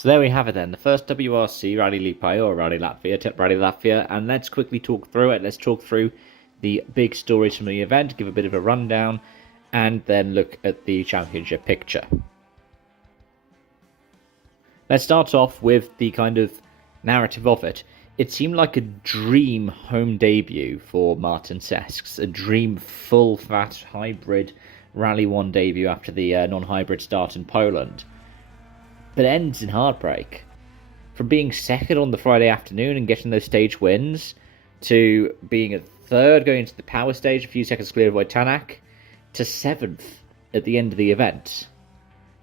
So there we have it then, the first WRC Rally Lipaia or Rally Latvia, Rally Latvia, and let's quickly talk through it. Let's talk through the big stories from the event, give a bit of a rundown, and then look at the championship picture. Let's start off with the kind of narrative of it. It seemed like a dream home debut for Martin Sesks, a dream full-fat hybrid Rally 1 debut after the non-hybrid start in Poland. But ends in heartbreak. From being second on the Friday afternoon and getting those stage wins, to being a third going into the power stage, a few seconds clear of Wojtanek, to seventh at the end of the event.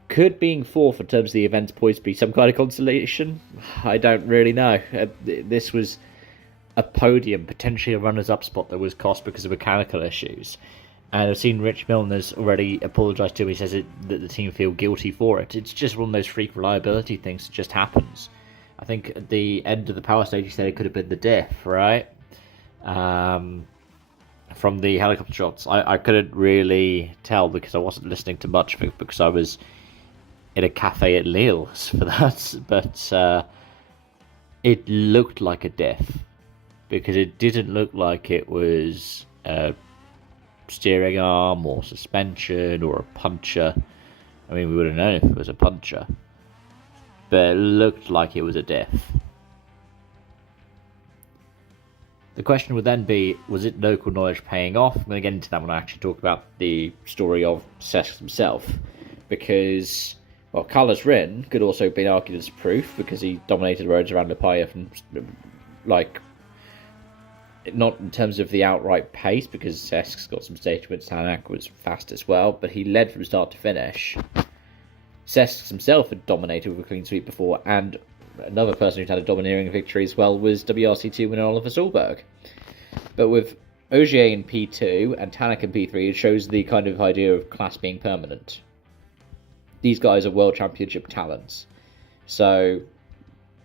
Could being fourth in terms of the event's poised to be some kind of consolation? I don't really know. This was a podium, potentially a runners-up spot that was cost because of mechanical issues. And I've seen Rich Milner's already apologised to him. He says that the team feel guilty for it. It's just one of those freak reliability things that just happens. I think at the end of the power stage, he said it could have been the diff, right? From the helicopter shots. I couldn't really tell because I wasn't listening to much of it because I was in a cafe at Lille's for that. But it looked like a diff because it didn't look like it was steering arm or suspension or a puncture. I mean, we would have known if it was a puncture, but it looked like it was a diff. The question would then be, was it local knowledge paying off? I'm going to get into that when I actually talk about the story of Sesks himself, because, well, Carlos Rin could also have been argued as proof because he dominated roads around Lipaia from, like, not in terms of the outright pace, because Sesks got some stage wins, Tanak was fast as well, but he led from start to finish. Sesks himself had dominated with a clean sweep before, and another person who'd had a domineering victory as well was WRC2 winner Oliver Solberg. But with Ogier in P2 and Tanak in P3, it shows the kind of idea of class being permanent. These guys are world championship talents. So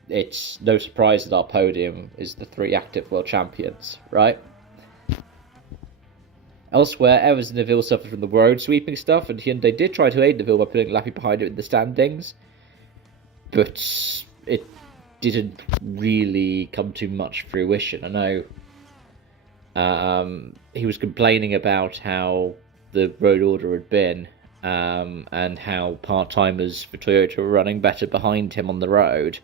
it's no surprise that our podium is the three active world champions, right? Elsewhere, Evans and Neville suffered from the road sweeping stuff, and Hyundai did try to aid Neville by putting Lappy behind him in the standings, but it didn't really come to much fruition. I know he was complaining about how the road order had been, and how part-timers for Toyota were running better behind him on the road.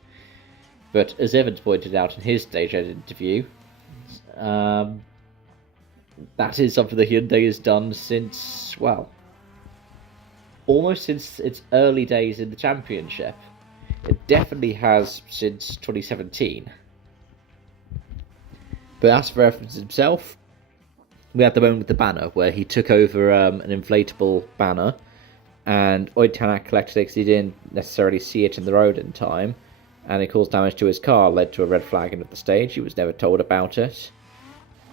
But as Evans pointed out in his stage edit interview, that is something that Hyundai has done since, well, almost since its early days in the championship. It definitely has since 2017. But as for Evans himself, we had the moment with the banner where he took over an inflatable banner, and Wojtanek collected it because he didn't necessarily see it in the road in time, and it caused damage to his car, led to a red flagging at the stage. He was never told about it.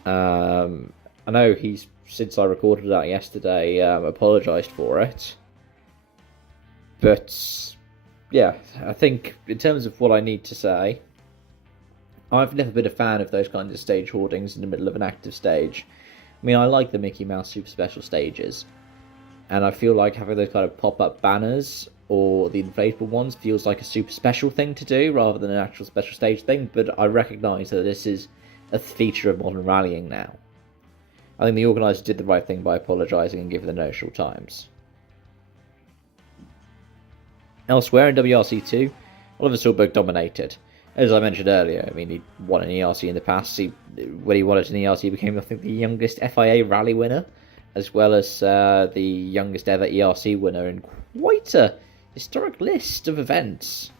I know he's, since I recorded that yesterday, apologised for it. But, yeah, I think in terms of what I need to say, I've never been a fan of those kinds of stage hoardings in the middle of an active stage. I mean, I like the Mickey Mouse Super Special stages, and I feel like having those kind of pop-up banners or the inflatable ones feels like a super special thing to do rather than an actual special stage thing, but I recognise that this is a feature of modern rallying now. I think the organisers did the right thing by apologising and giving the notional times. Elsewhere in WRC2, Oliver Solberg dominated. As I mentioned earlier, I mean, he won an ERC in the past. When he won it in ERC, he became, I think, the youngest FIA rally winner, as well as the youngest ever ERC winner in quite a historic list of events.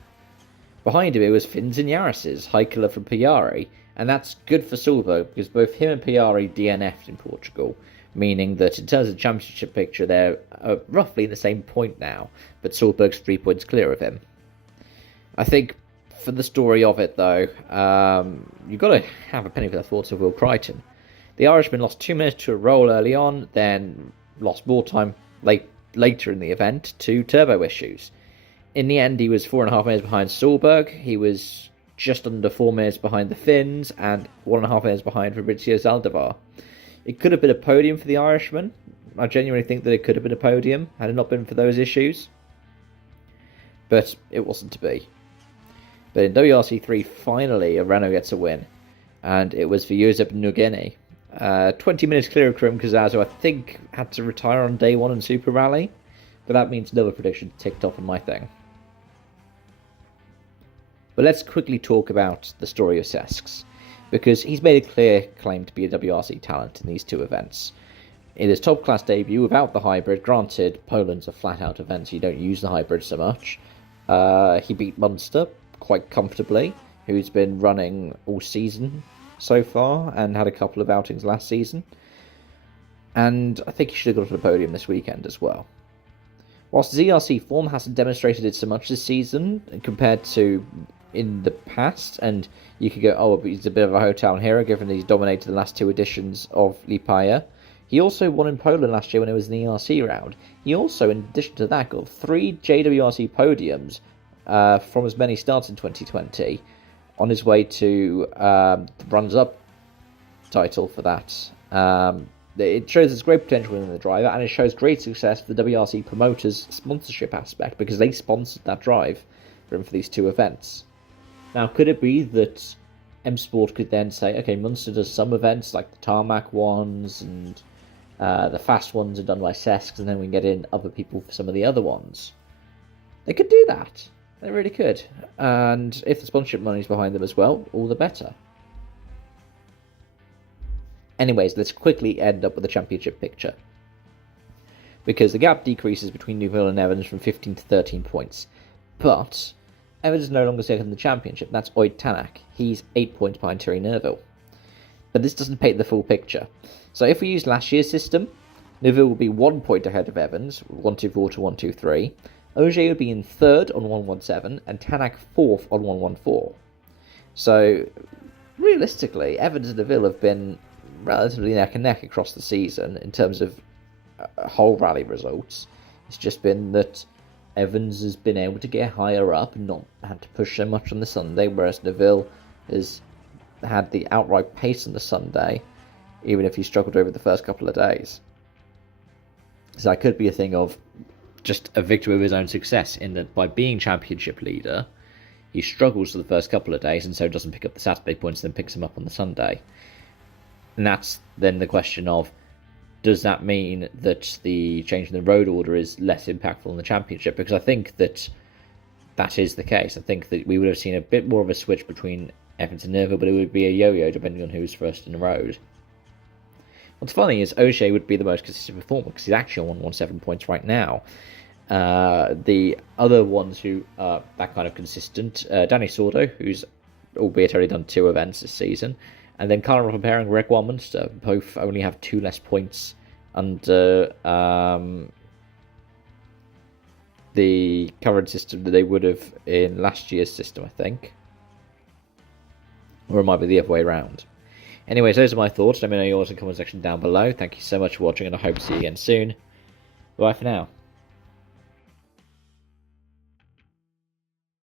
Behind him, it was Finns and Yaris's, Heikela from Piari, and that's good for Solberg because both him and Piari DNF'd in Portugal, meaning that in terms of the championship picture, they're roughly in the same point now, but Solberg's 3 points clear of him. I think for the story of it, though, you've got to have a penny for the thoughts of Will Crichton. The Irishman lost 2 minutes to a roll early on, then lost more time later in the event to turbo issues. In the end, he was 4.5 minutes behind Solberg. He was just under 4 minutes behind the Finns and 1.5 minutes behind Fabrizio Zaldivar. It could have been a podium for the Irishman. I genuinely think that it could have been a podium had it not been for those issues. But it wasn't to be. But in WRC3, finally, a Renault gets a win, and it was for Josep Nugeni. 20 minutes clear of Karim Kazazo, I think, had to retire on day one in Super Rally, but that means another prediction ticked off on my thing. But let's quickly talk about the story of Sesks, because he's made a clear claim to be a WRC talent in these two events. In his top-class debut, without the hybrid, granted, Poland's a flat-out event, so you don't use the hybrid so much, he beat Munster quite comfortably, who's been running all season so far and had a couple of outings last season. And I think he should have gone for the podium this weekend as well. Whilst ZRC form hasn't demonstrated it so much this season compared to in the past, and you could go, oh, but he's a bit of a hometown hero given that he's dominated the last two editions of Lipaia. He also won in Poland last year when it was in the ERC round. He also, in addition to that, got 3 JWRC podiums from as many starts in 2020 on his way to the runners-up title for that. It shows there's great potential in the driver, and it shows great success for the WRC promoters' sponsorship aspect, because they sponsored that drive for him for these two events. Now, could it be that M Sport could then say, okay, Munster does some events, like the tarmac ones, and the fast ones are done by Sesks, and then we can get in other people for some of the other ones? They could do that. They really could. And if the sponsorship money's behind them as well, all the better. Anyways, let's quickly end up with the championship picture, because the gap decreases between Neuville and Evans from 15 to 13 points. But Evans is no longer second in the championship. That's Oid Tanak. He's 8 points behind Thierry Neuville. But this doesn't paint the full picture. So if we use last year's system, Neuville will be 1 point ahead of Evans, 124 to 123. Ogier would be in third on 117, and Tanak fourth on 114. So realistically, Evans and Neuville have been relatively neck and neck across the season in terms of whole rally results. It's just been that Evans has been able to get higher up and not had to push so much on the Sunday, whereas Neuville has had the outright pace on the Sunday, even if he struggled over the first couple of days. So that could be a thing of just a victory of his own success, in that by being championship leader, he struggles for the first couple of days and so doesn't pick up the Saturday points, then picks them up on the Sunday. And that's then the question of, does that mean that the change in the road order is less impactful in the championship? Because I think that that is the case. I think that we would have seen a bit more of a switch between Evans and Neuville, but it would be a yo-yo depending on who's first in the road. What's funny is Ogier would be the most consistent performer, because he's actually on 117 points right now. The other ones who are that kind of consistent, Danny Sordo, who's albeit only done 2 events this season, and then Carl Robert and Greg Munster, both only have 2 less points under the current system that they would have in last year's system, I think. Or it might be the other way around. Anyways, those are my thoughts. Let me know yours in the comment section down below. Thank you so much for watching, and I hope to see you again soon. Bye for now.